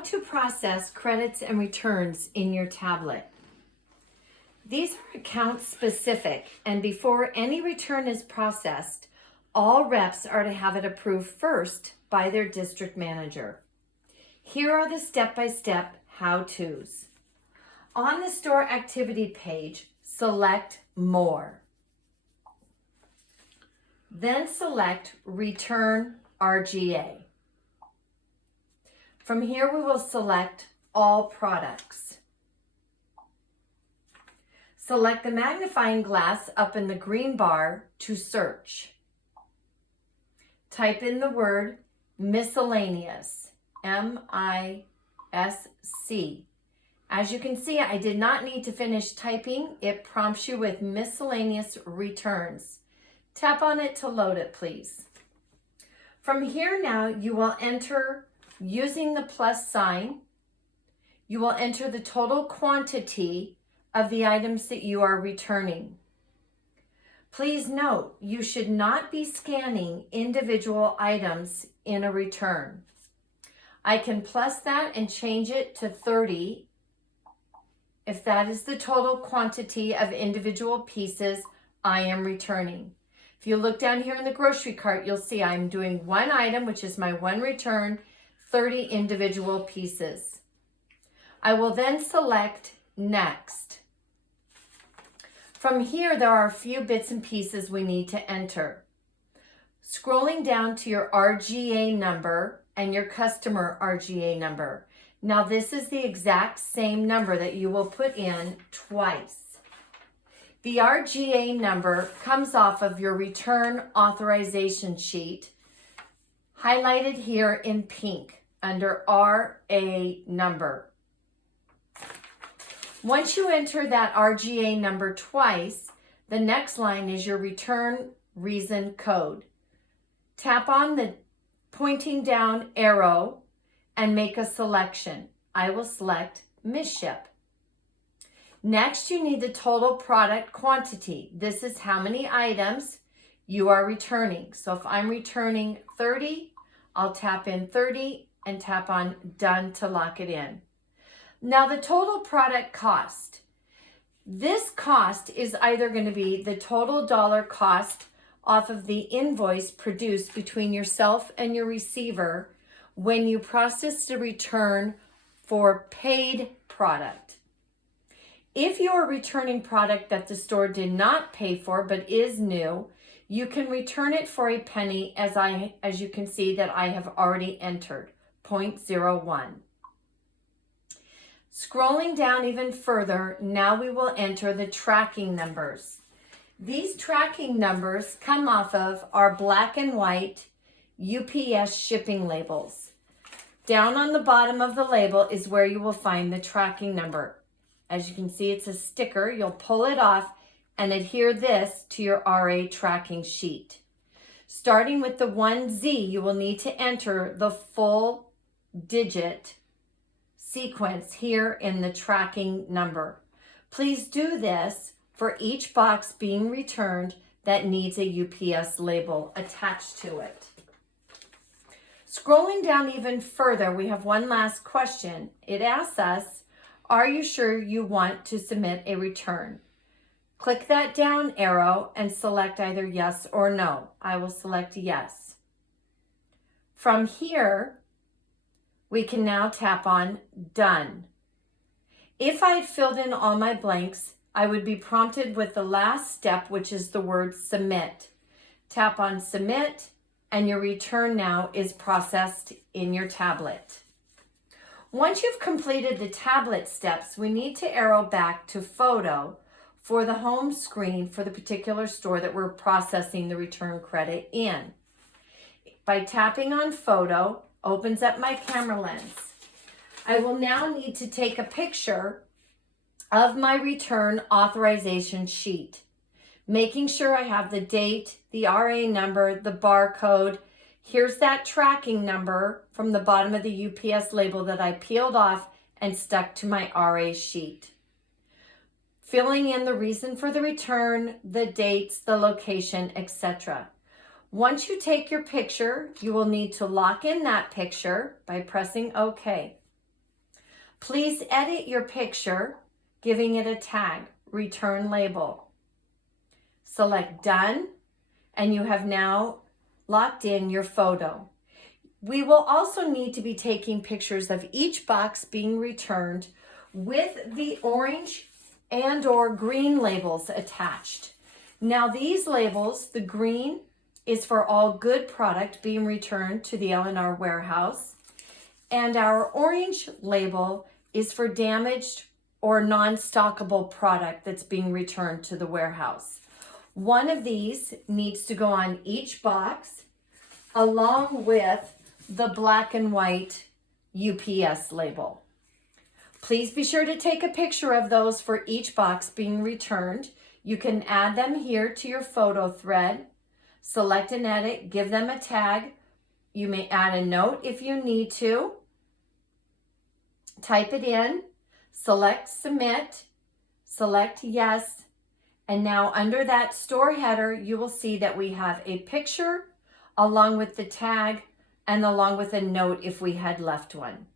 How to process credits and returns in your tablet. These are account specific, and before any return is processed, all reps are to have it approved first by their district manager. Here are the step-by-step how-tos. On the store activity page, select More. Then select Return RGA. From here, we will select All Products. Select the magnifying glass up in the green bar to search. Type in the word Miscellaneous, M-I-S-C. As you can see, I did not need to finish typing. It prompts you with Miscellaneous Returns. Tap on it to load it, please. From here now, you will enter, using the plus sign, you will enter the total quantity of the items that you are returning. Please note, you should not be scanning individual items in a return. I can plus that and change it to 30 if that is the total quantity of individual pieces I am returning. If you look down here in the grocery cart, you'll see I'm doing one item, which is my one return, 30 individual pieces. I will then select Next. From here, there are a few bits and pieces we need to enter. Scrolling down to your RGA number and your customer RGA number. Now this is the exact same number that you will put in twice. The RGA number comes off of your return authorization sheet, highlighted here in pink under RA number. Once you enter that RGA number twice, the next line is your return reason code. Tap on the pointing down arrow and make a selection. I will select Misship. Next, you need the total product quantity. This is how many items you are returning. So if I'm returning 30, I'll tap in 30 and tap on Done to lock it in. Now the total product cost. This cost is either going to be the total dollar cost off of the invoice produced between yourself and your receiver when you process the return for paid product. If you are returning product that the store did not pay for but is new, you can return it for a penny, as you can see that I have already entered, 0.01. Scrolling down even further, now we will enter the tracking numbers. These tracking numbers come off of our black and white UPS shipping labels. Down on the bottom of the label is where you will find the tracking number. As you can see, it's a sticker. You'll pull it off and adhere this to your RA tracking sheet. Starting with the 1Z, you will need to enter the full digit sequence here in the tracking number. Please do this for each box being returned that needs a UPS label attached to it. Scrolling down even further, we have one last question. It asks us, are you sure you want to submit a return? Click that down arrow and select either yes or no. I will select yes. From here, we can now tap on Done. If I had filled in all my blanks, I would be prompted with the last step, which is the word Submit. Tap on Submit, and your return now is processed in your tablet. Once you've completed the tablet steps, we need to arrow back to Photo for the home screen for the particular store that we're processing the return credit in. By tapping on Photo, opens up my camera lens. I will now need to take a picture of my return authorization sheet, making sure I have the date, the RA number, the barcode. Here's that tracking number from the bottom of the UPS label that I peeled off and stuck to my RA sheet. Filling in the reason for the return, the dates, the location, etc. Once you take your picture, you will need to lock in that picture by pressing OK. Please edit your picture, giving it a tag, return label. Select Done, and you have now locked in your photo. We will also need to be taking pictures of each box being returned with the orange and or green labels attached. Now these labels, the green is for all good product being returned to the L&R warehouse, and our orange label is for damaged or non-stockable product that's being returned to the warehouse. One of these needs to go on each box along with the black and white UPS label. Please be sure to take a picture of those for each box being returned. You can add them here to your photo thread. Select and edit, give them a tag. You may add a note if you need to. Type it in, select submit, select yes, and now under that store header, you will see that we have a picture along with the tag and along with a note if we had left one.